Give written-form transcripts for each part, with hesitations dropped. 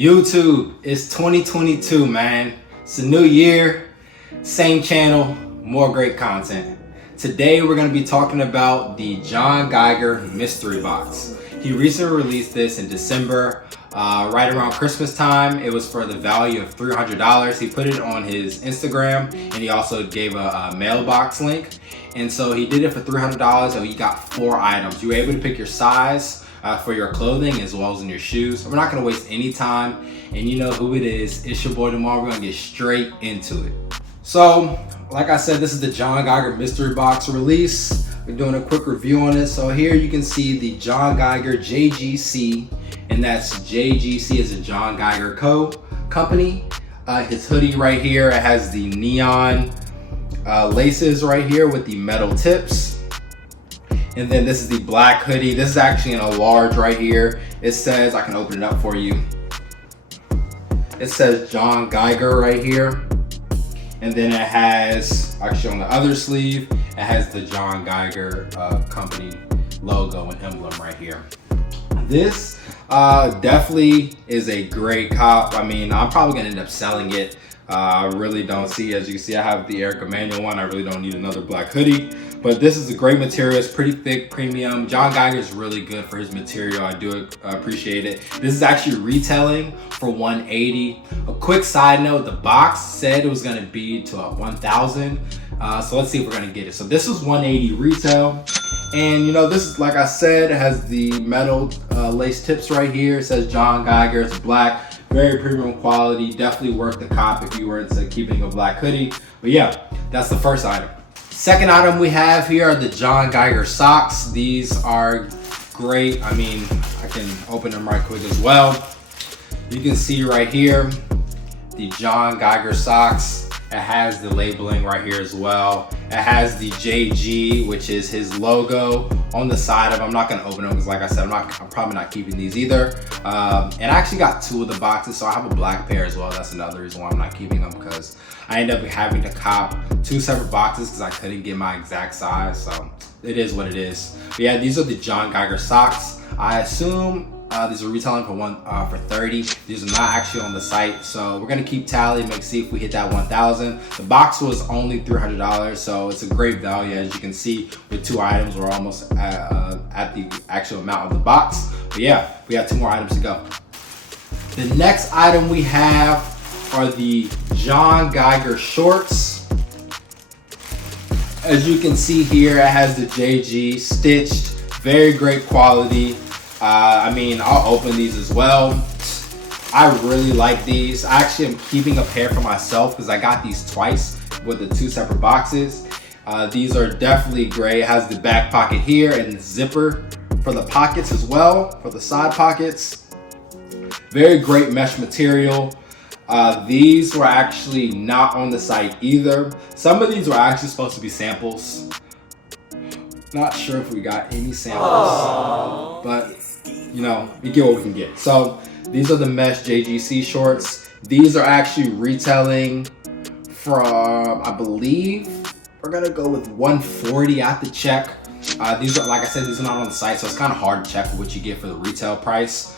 YouTube, it's 2022, man. It's a new year, same channel, more great content. Today we're going to be talking about the John Geiger mystery box. He recently released this in December, right around Christmas time. It was for the value of $300. He put it on his Instagram, and he also gave a mailbox link. And so he did it for $300, and he got 4 items. You were able to pick your size for your clothing as well as in your shoes. We're not going to waste any time, and you know who it is. It's your boy Demar. We're going to get straight into it. So, like I said, this is the John Geiger mystery box release. We're doing a quick review on it. So here you can see the John Geiger JGC, and that's JGC is a John Geiger company. His hoodie right here, it has the neon laces right here with the metal tips. And then this is the black hoodie. This is actually in a large right here. It says, I can open it up for you. It says John Geiger right here. And then it has, actually on the other sleeve, it has the John Geiger company logo and emblem right here. This definitely is a great cop. I mean, I'm probably gonna end up selling it. I really don't see, as you can see, I have the Eric Emanuel one. I really don't need another black hoodie. But this is a great material. It's pretty thick, premium. John Geiger is really good for his material. I do appreciate it. This is actually retailing for $180. A quick side note, the box said it was gonna be to $1,000. So let's see if we're gonna get it. So this was $180 retail. And you know, this is, like I said, it has the metal lace tips right here. It says John Geiger, it's black, very premium quality. Definitely worth the cop if you were into keeping a black hoodie. But yeah, that's the first item. Second item we have here are the John Geiger socks. These are great. I mean, I can open them right quick as well. You can see right here, the John Geiger socks. It has the labeling right here as well. It has the JG, which is his logo on the side of them. I'm not gonna open them because, like I said, I'm probably not keeping these either. And I actually got 2 of the boxes, so I have a black pair as well. That's another reason why I'm not keeping them, because I ended up having to cop 2 separate boxes because I couldn't get my exact size. So it is what it is. But yeah, these are the John Geiger socks. I assume these are retailing for 30. These are not actually on the site, so we're gonna keep tally and see if we hit that 1,000. The box was only $300, so it's a great value. As you can see, with 2 items, we're almost at the actual amount of the box. But yeah, we have 2 more items to go. The next item we have are the John Geiger shorts. As you can see here, it has the JG stitched, very great quality. I mean, I'll open these as well. I really like these. I actually am keeping a pair for myself because I got these twice with the 2 separate boxes. These are definitely great. It has the back pocket here and the zipper for the pockets as well, for the side pockets. Very great mesh material. These were actually not on the site either. Some of these were actually supposed to be samples. Not sure if we got any samples, but you know, we get what we can get. So these are the mesh JGC shorts. These are actually retailing from, I believe, we're gonna go with $140 at the check. These are, like I said, these are not on the site, so it's kind of hard to check what you get for the retail price.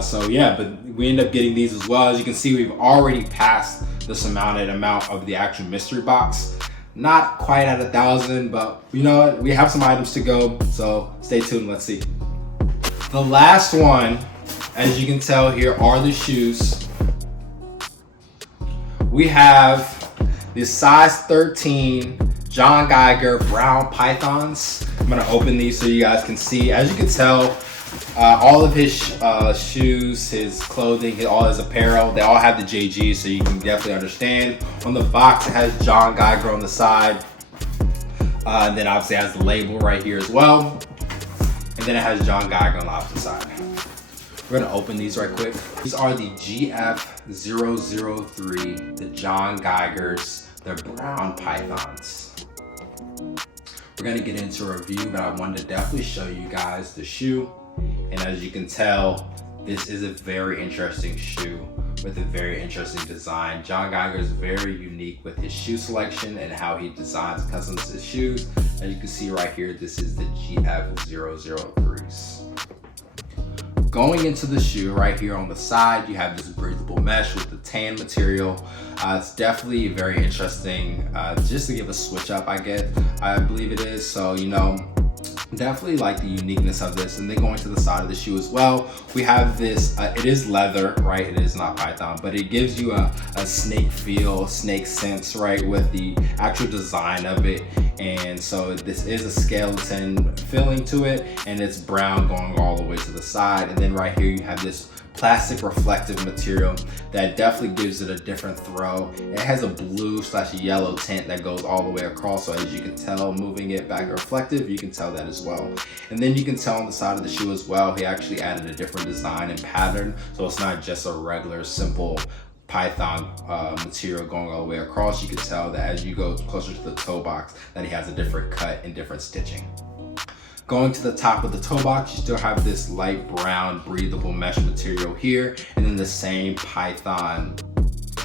So yeah, but we end up getting these as well. As you can see, we've already passed this amount of the actual mystery box. Not quite at 1,000, but you know what? We have some items to go, so stay tuned. Let's see. The last one, as you can tell here, are the shoes. We have the size 13 John Geiger brown pythons. I'm gonna open these so you guys can see. As you can tell, all of his shoes, his clothing, all his apparel, they all have the JG, so you can definitely understand. On the box, it has John Geiger on the side. And then obviously it has the label right here as well. And then it has John Geiger on the opposite side. We're gonna open these right quick. These are the GF003, the John Geigers, they're brown pythons. We're gonna get into a review, but I wanted to definitely show you guys the shoe. And as you can tell, this is a very interesting shoe with a very interesting design. John Geiger is very unique with his shoe selection and how he designs and customs his shoes. As you can see right here, this is the GF003s. Going into the shoe right here on the side, you have this breathable mesh with the tan material. It's definitely very interesting, just to give a switch up, I believe it is. So, you know, definitely like the uniqueness of this. And then going to the side of the shoe as well, we have this, it is leather, right? It is not python, but it gives you a snake feel, snake sense, right? With the actual design of it. And so this is a skeleton feeling to it, and it's brown going all the way to the side. And then right here you have this plastic reflective material that definitely gives it a different throw. It has a blue/yellow tint that goes all the way across, so as you can tell, moving it back reflective, you can tell that as well. And then you can tell on the side of the shoe as well, he actually added a different design and pattern, so it's not just a regular simple python material going all the way across. You can tell that as you go closer to the toe box that he has a different cut and different stitching. Going to the top of the toe box, you still have this light brown breathable mesh material here, and then the same python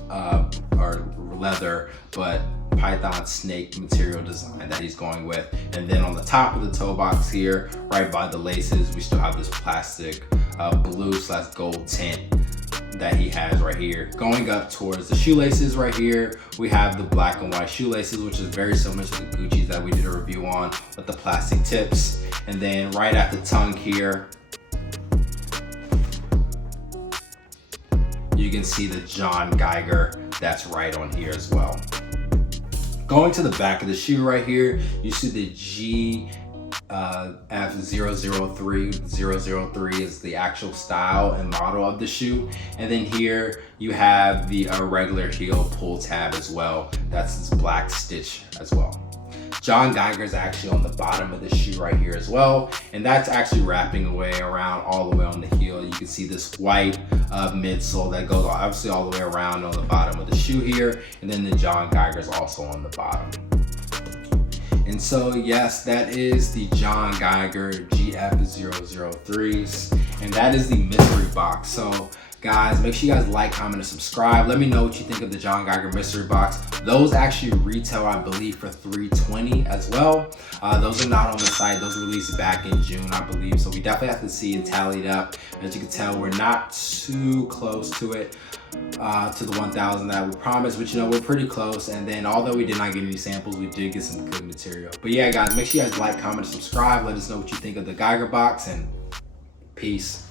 or leather, but python snake material design that he's going with. And then on the top of the toe box here, right by the laces, we still have this plastic blue/gold tint that he has right here. Going up towards the shoelaces right here, we have the black and white shoelaces, which is very similar to the Gucci's that we did a review on with the plastic tips. And then right at the tongue here, you can see the John Geiger that's right on here as well. Going to the back of the shoe right here, you see the F003. 003 is the actual style and model of the shoe. And then here you have the regular heel pull tab as well. That's this black stitch as well. John Geiger is actually on the bottom of the shoe right here as well, and that's actually wrapping away around all the way on the heel. You can see this white midsole that goes obviously all the way around on the bottom of the shoe here, and then the John Geiger is also on the bottom. And so yes, that is the John Geiger GF003s, and that is the mystery box. So guys, make sure you guys like, comment, and subscribe. Let me know what you think of the John Geiger mystery box. Those actually retail, I believe, for $320 as well. Those are not on the site. Those were released back in June, I believe. So we definitely have to see and tally it up. As you can tell, we're not too close to it, to the 1,000 that we promised, but you know, we're pretty close. And then although we did not get any samples, we did get some good material. But yeah, guys, make sure you guys like, comment, and subscribe. Let us know what you think of the Geiger box, and peace.